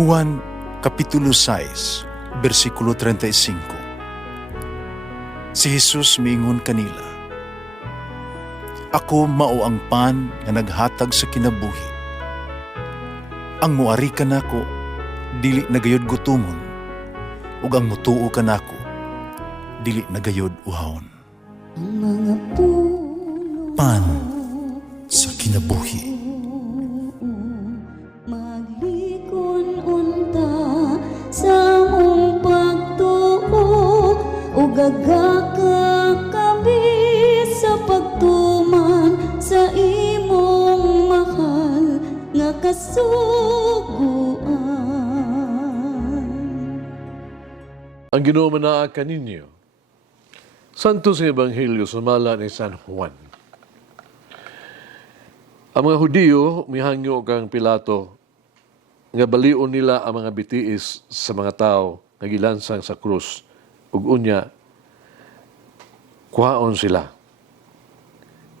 Juan Kapitulo 6, versikulo 35. Si Jesus miingon kanila, "Ako mao ang pan nga naghatag sa kinabuhi. Ang muari kanako dili nagayod gutomon, ug ang mutuo kanako dili nagayod uhawon." Ang mga puno Pan sa kinabuhi. maglikon unta sa mong pagtuo o gagaka kami sa pagtuman sa imong mahal nga kasuguan. Ang Ginoo manaa kaninyo. Santo sa Ebanghelyo sumala ni San Juan. Ang mga Hudiyo mihangyo kang Pilato nga balion nila ang mga bitiis sa mga tao nga gilansang sa krus ug unya kuhaon sila.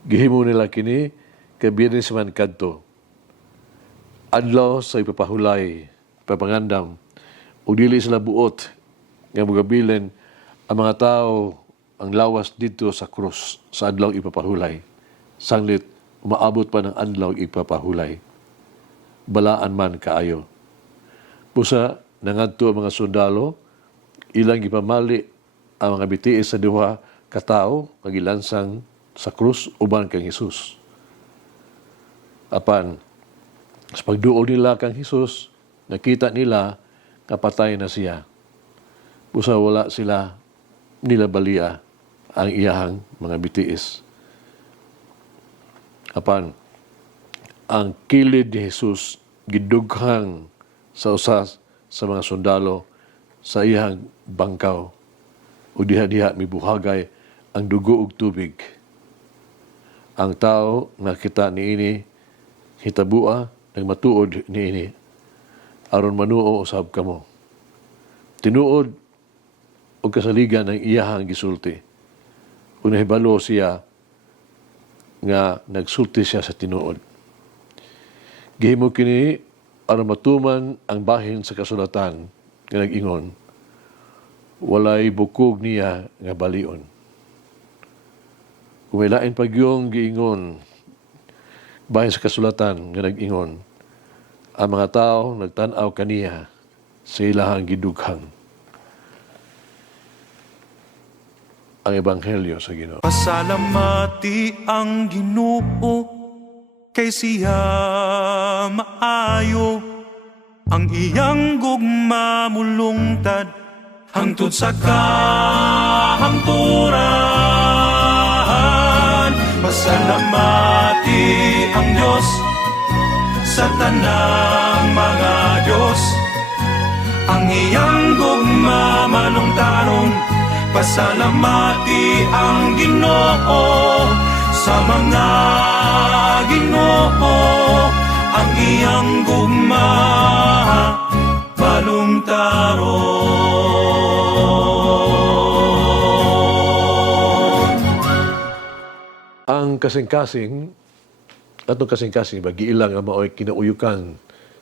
Gihimo nila kini kay Biyernes man kadto. Adlaw sa ipapahulay, papangandam ug dili sila buot nga magabilin ang mga tao ang lawas dito sa krus sa adlaw ipapahulay. Sanglit, umaabot pa ng adlaw ipapahulay. Balaan man kaayo. Busa, nangadto ang mga sundalo, ilang ipamali ang mga bitiis sa duha katao, kagilansang sa krus, uban kang Jesus. Apan, sa pagduol nila kang Jesus, nakita nila kapatay na siya. Busa wala sila nila balia ang iyahang mga bitiis. Apan, ang kilid ni Jesus gidughang sa usas sa mga sundalo sa iyahang bangkaw o diha-diha mibuhagay ang dugo ug tubig. Ang tao nakita niini hitabua nagmatuod niini aron manuo usab kamo. Tinuod o kasaligan ng iyahang gisulti. Kung nahibalo siya nga nagsulti siya sa tinuod. Gihimo kini aron matuman ang bahin sa kasulatan nga nag-ingon, walay bukog niya nga balion. Kung may lain pagyong giingon, bahin sa kasulatan nga nag-ingon, ang mga tao nagtanaw kaniya sa ilahang gidughang. Ang Ebanghelyo sa Ginoo. Pasalamati ang Ginoo kay siya maayo, ang iyang gugma mulungtad hangtod sa kahangturan. Pasalamati ang Diyos sa tanang mga Diyos, ang iyang gugma malungtaron. Pasalamati ang Ginoo sa mga Ginoo, ang iyang gugma balungtaron. Ang kasing-kasing, atong kasing-kasing, giilang ang mao'y kinauyukan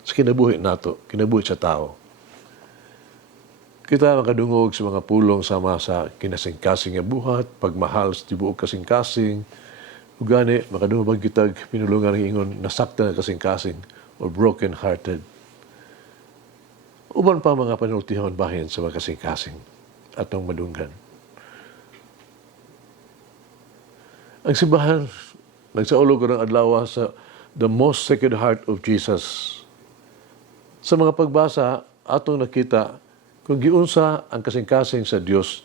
sa kinabuhi nato, kinabuhi sa tao. Kita makadungog sa mga pulong sama sa kinasing-kasing nga buhat, pagmahal sa tibuok kasing-kasing, ug gani makadungog kita pinulungan ng ingon nasaktan ang kasing-kasing or broken-hearted. Uban pa mga panultihon bahin sa mga kasing-kasing atong madunggan. Ang simbahan nagsaulog ng adlaw sa the most sacred heart of Jesus. Sa mga pagbasa atong nakita kung giunsa ang kasing-kasing sa Dios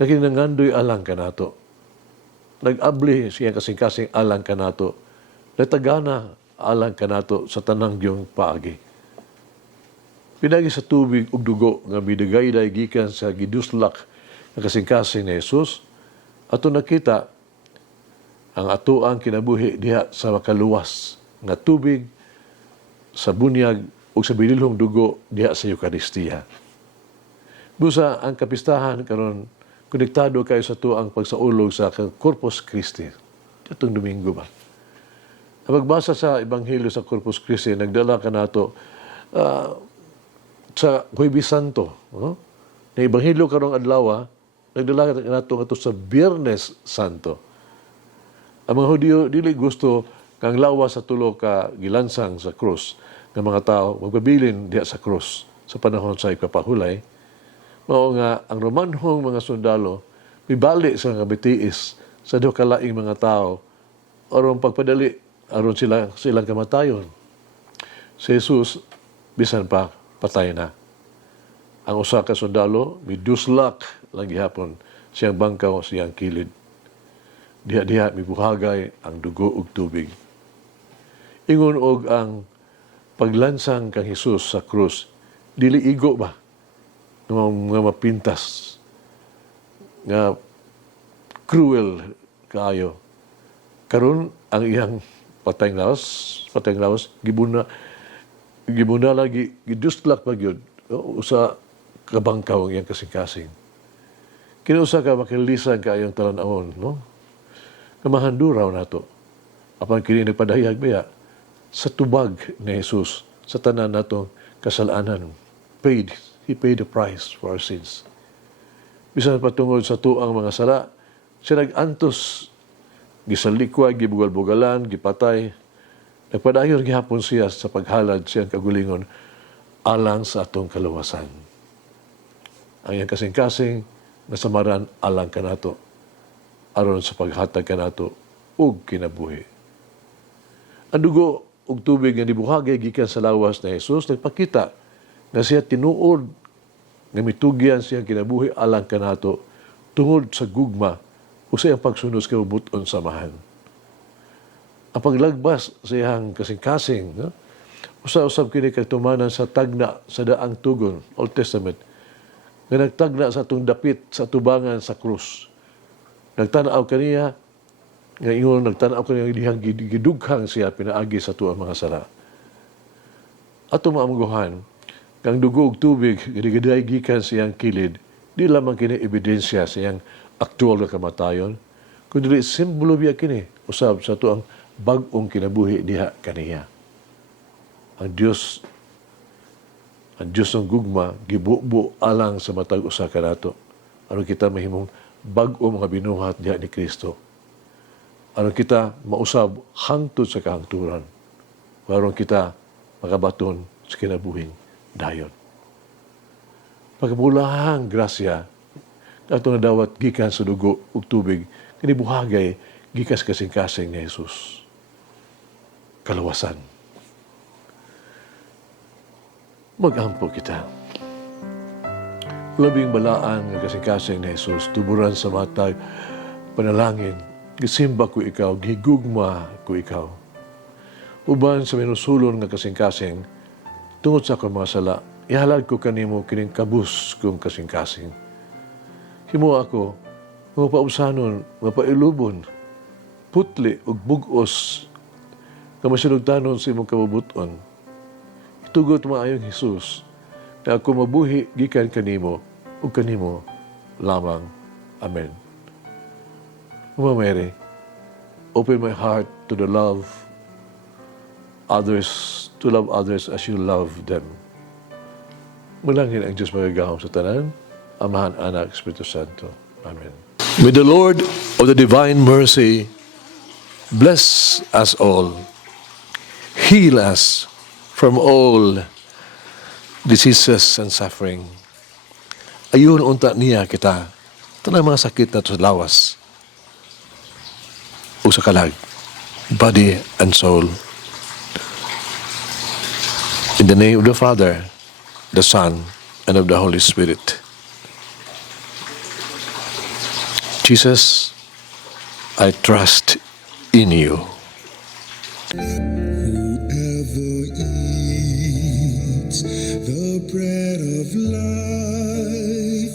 na kinangandoy alang kanato. Nag-abli siya kasing-kasing alang kanato. Natagana alang kanato sa tanang diyong paagi. Pinagi sa tubig ug dugo nga midagayday gikan sa giduslak nga kasing-kasing ni Jesus, ato nakita ang atoang kinabuhi diha sa makaluwas nga tubig sa bunyag ug sa binilhong dugo diha sa Eucharistia. Busa ang kapistahan karon konektado kayo sa tuang pagsaulog sa Corpus Christi. Itong Domingo ba? Ang pagbasa sa Ebanghelyo sa Corpus Christi, nagdala ka nato sa Huwebes Santo, no? Na Ebanghelyo karong adlaw, nagdala nato sa Biyernes Santo. Ang mga Hudyo dili gusto kang lawas sa tulo ka gilansang sa krus ng mga tao magpabilin diha sa krus sa panahon sa ikapahulay. Mao nga ang Romanhong mga sundalo mibali sa mga bitiis sa duha ka laing mga tao aron pagpadali aron silang kamatayon. Si Jesus bisan pa patay na. Ang usa ka sundalo miduslak lang gihapon siyang bangkaw siyang kilid. Diha-diha mibuhagay ang dugo ug tubig. Ingon og ang paglansang kang Hesus sa krus dili igo ba nga mapintas nga cruel kaayo. Karon ang iyang patayng lawas gibuna lagi giduslak pa gyud usa ka bangkaw ang iyang kasing-kasing. Kinusa ka makilisan kayong talan-awon, no? Kamahanduraw nato. Apan kini nagpadayag biya sa tubag ni Jesus sa tanan natong kasalanan. He paid the price for our sins. Bisan patungod sa tuang mga sala, siya nag-antos, gisalikwa, gibugal-bugalan, gipatay. Nagpadayon gihapon siya sa paghalad siyang kagulingon alang sa atong kaluwasan. Ang iyang kasing-kasing nasamaran alang kanato aron sa paghatag kanato ug kinabuhi. Ang dugo ug tubig nga nibuhagay gikan sa lawas na Jesus nagpakita nga siya tinuod nga mitugyan siyang kinabuhi alang kanato tungod sa gugma o sa iyang pagsunod sa kabubuton samahan. Ang paglagbas sa iyang kasing-kasing, no? Usa-usab kini katumanan sa tagna sa daang tugon, Old Testament, nga nagtagna sa atong dapit sa tubangan sa krus. Nagtanaw kaniya, nga ingon nagtanaw kaniya dihang gidughang siya pinaagi sa tuang mga sala. Ato maamguhan, kang dugo ug tubig gidigaday gikan sa iyang kilid, di lamang kini ebidensya sa iyang aktual nga kamatayon, kundi simbolo biya kini usab sa tuang bag-ong kinabuhi diha kaniya. Ang Diyos ng gugma, gibubo alang sa matag usa kanato. Aron kita mahimong bag-o mga binuhat diha ni Kristo. Aron kita mausab hangtod sa kahangturan. Aron kita makabaton sa kinabuhing dayon. Pagkabulahang grasya, ato na dawat gikan sa dugo ug tubig, kinibuhagay gikas kasing-kasing ni Jesus. Kalawasan. Mag-ampo kita. Labing balaan ng kasing-kasing ni Jesus, tuburan sa matag, panalangin, gisimba ko ikaw, gigugma ko ikaw. Uban sa minusulon ng kasing-kasing, tungod sa akong mga sala, ihalad ko kanimo kining kabus kong kasing-kasing. Himo ako, mga pausanon, mga pailubon, putli ug bugos, na masinugtanon sa imong kabubuton. Itugot maayong Jesus, na ako mabuhi gikan kanimo, ug kanimo lamang. Amen. Mama Mary, open my heart to the love others as you love them. Mulangin ang Diyos magagahom sa tanan, Amahan, Anak, Espiritu Santo. Amen. May the Lord of the divine mercy bless us all, heal us from all diseases and suffering. Ayun unta niya kita, tanang mga sakit na sa lawas o sa kalag, body and soul. In the name of the Father, the Son, and of the Holy Spirit. Jesus, I trust in you. Whoever eats the bread of life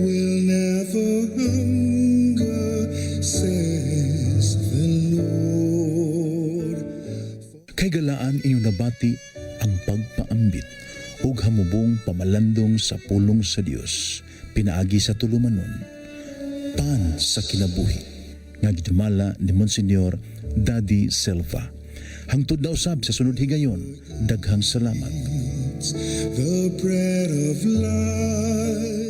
will never hunger, says the Lord. Kay galaan inyong nabati ang pagpaambit ug hamubong pamalandong sa pulong sa Dios pinaagi sa tulumanon pan sa kinabuhi nga gidumala ni Monsignor Daddy Silva. Hangtod na usab sa sunod higayon, daghang salamat. hearts the bread of life.